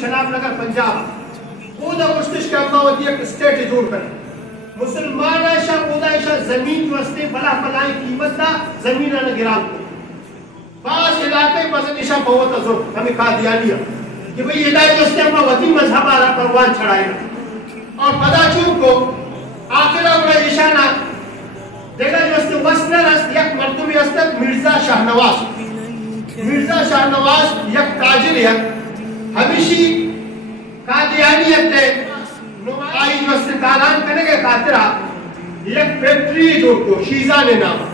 چناب نگر پنجاب اودا گشتش کے اما ودی ایک اسٹیٹ جوڑ کر مسلمان ایشا اودا ایشا زمین جو استے بلا بلائی قیمت دا زمین آنا گرام کو بعض علاقے پسند ایشا بہت ازر ہمیں کہا دیا لیا کہ بھئی الہی جو استے اما ودی مذہب آرہا پروان چھڑائے گا اور پدا چون کو آخرہ اوڑا ایشانا دیکھا جو استے وسنر است یک مردمی است مرزا شاہ نواز مرزا شاہ نواز یک تاجر ہے ہمیشی قادیانیت تے آئی جو استعلان کرنے کے خاطرہ یک فیکٹری جو کو شیزان نام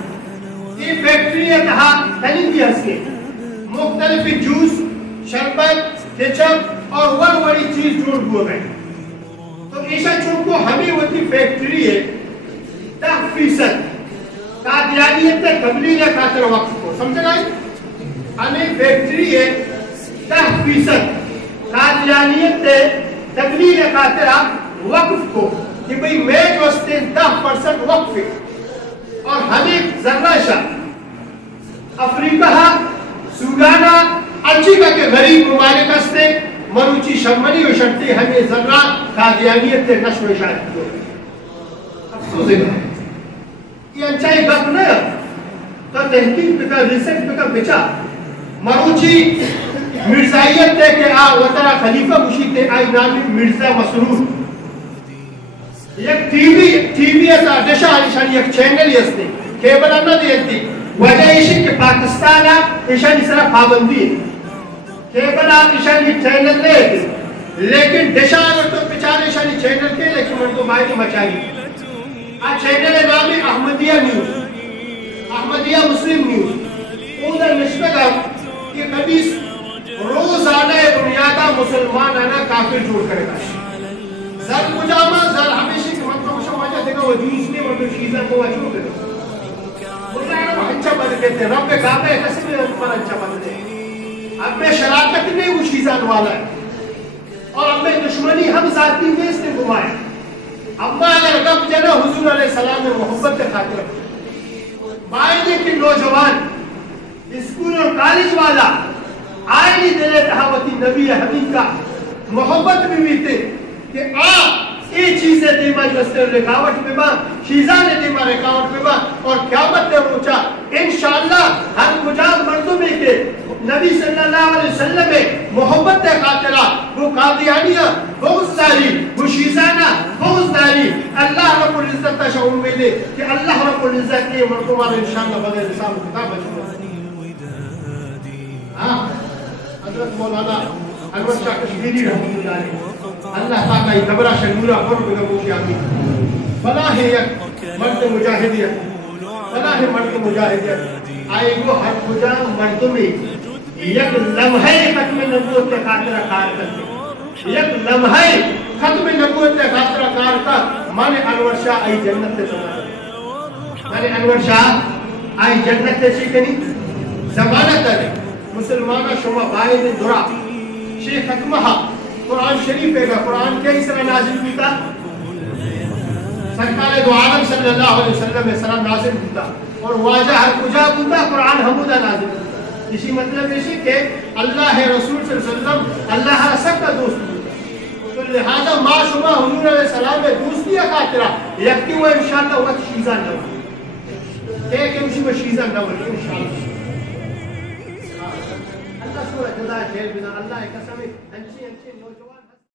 یہ فیکٹری تہا تنیدی ہستے مختلف جوس شربت کیچپ اور وڑی چیز جوڑ گو گئے تو ایشا چونکو ہمیں ہوتی فیکٹری ہے 10% قادیانیت تے تبلیغ خاطر وقت کو سمجھے گئے ہمیں فیکٹری ہے 10% قادیانیت تے تبلیغ خاطر وقف کو کہ بھئی میں جو استے 10% وقف ہے اور ہمیں ذرہ شاہ افریقہ سوڈانا ارچیکہ کے غریب ممالک استے مروچی شمنی و شرطی ہمیں ذرہ قادیانیت تے نشو و اشارت کو افسوس ہے یہ انچائی گپ نہیں تو تحقیق بکا ریسرچ بکا بچا مروچی مرزائیت تے کہ وطرہ خلیفہ مشیتے آئی نامی مرزا مسرور یک ٹی وی ایسا ڈشا آنیشانی یک چینل یستے کیبل آنا دیتی وجہ ایشی کہ پاکستانا ایشانی سرا پابندی ہے کیبل آنیشانی چینل لے تھے لیکن ڈشا آنا تو پچھانے ایشانی چینل کے لیکن من تو مائنی مچائی چینل نامی احمدیہ نیوز احمدیہ مسلم نیوز اوزر نشتگا کہ کبھی روزانہ بنیادہ مسلمان آنا کافر جوڑ کرے گا زر مجامہ زر ہمیشہ کہ مطلب مشاہ واجہ دیکھا وہ جوس نے مطلب شیزن کو واجہ دے مجھے وہ اچھا بد کہتے ہیں رب کے کہا ہے کسی میں اوپر اچھا بد دے اب میں شراکت نہیں وہ شیزن والا ہے اور اب میں دشمنی ہم ذاتی میں اس نے گھمائے اما اگر رب جنہ حضور علیہ السلام میں محبت کے خاطر بائنے کے نوجوان اسکول اور کالج والا آئینی دلے تحاوتی نبی حمید کا محبت بھی بیتے کہ یہ چیزیں دیما جو اس نے رکاوٹ میں با چیزاں دیما رکاوٹ میں با اور قیامت نے روچا انشاءاللہ ہر مجاب مردوں میں کے نبی صلی اللہ علیہ وسلم میں محبت خاطرہ وہ قادیانیہ بغض داری وہ شیزانہ بغض داری اللہ رب العزت تا شعور میں دے کہ اللہ رب العزت کے مردوں میں انشاءاللہ بغیر حساب کتاب بچوں حضرت مولانا انور شاہ کشمیری رحمت اللہ علیہ اللہ تعالیٰ قبرہ شنورہ فرق نبوشی آمین فلاح یک مرد مجاہدیت فلاح مرد مجاہدیت آئے گو ہر کجا مرد میں یک لمحے ختم نبوت کے خاطرہ کار کرتے یک لمحے ختم نبوت کے خاطرہ کار کا مانے انور شاہ آئی جنت سے سمجھا مانے انور شاہ آئی جنت سے سیکھنی زمانت ہے مسلمانہ شما بائی نے درہ شیخ ختمہ قرآن شریف ہے گا قرآن کے اس طرح نازل ہوتا سرکار دو عالم صلی اللہ علیہ وسلم میں سلام نازل ہوتا اور واجہ ہر کجا ہوتا قرآن حمودہ نازل ہوتا اسی مطلب اسی کہ اللہ رسول صلی اللہ علیہ وسلم اللہ سب کا دوست ہوتا تو لہذا ما شما حضور علیہ السلام میں دوستی خاطرہ یکی وہ انشاءاللہ وقت شیزان نہ ایک امشی میں شیزان نہ ہوئی انشاءاللہ اللہ سورہ جزائے خیر بنا اللہ قسم انچی نوجوان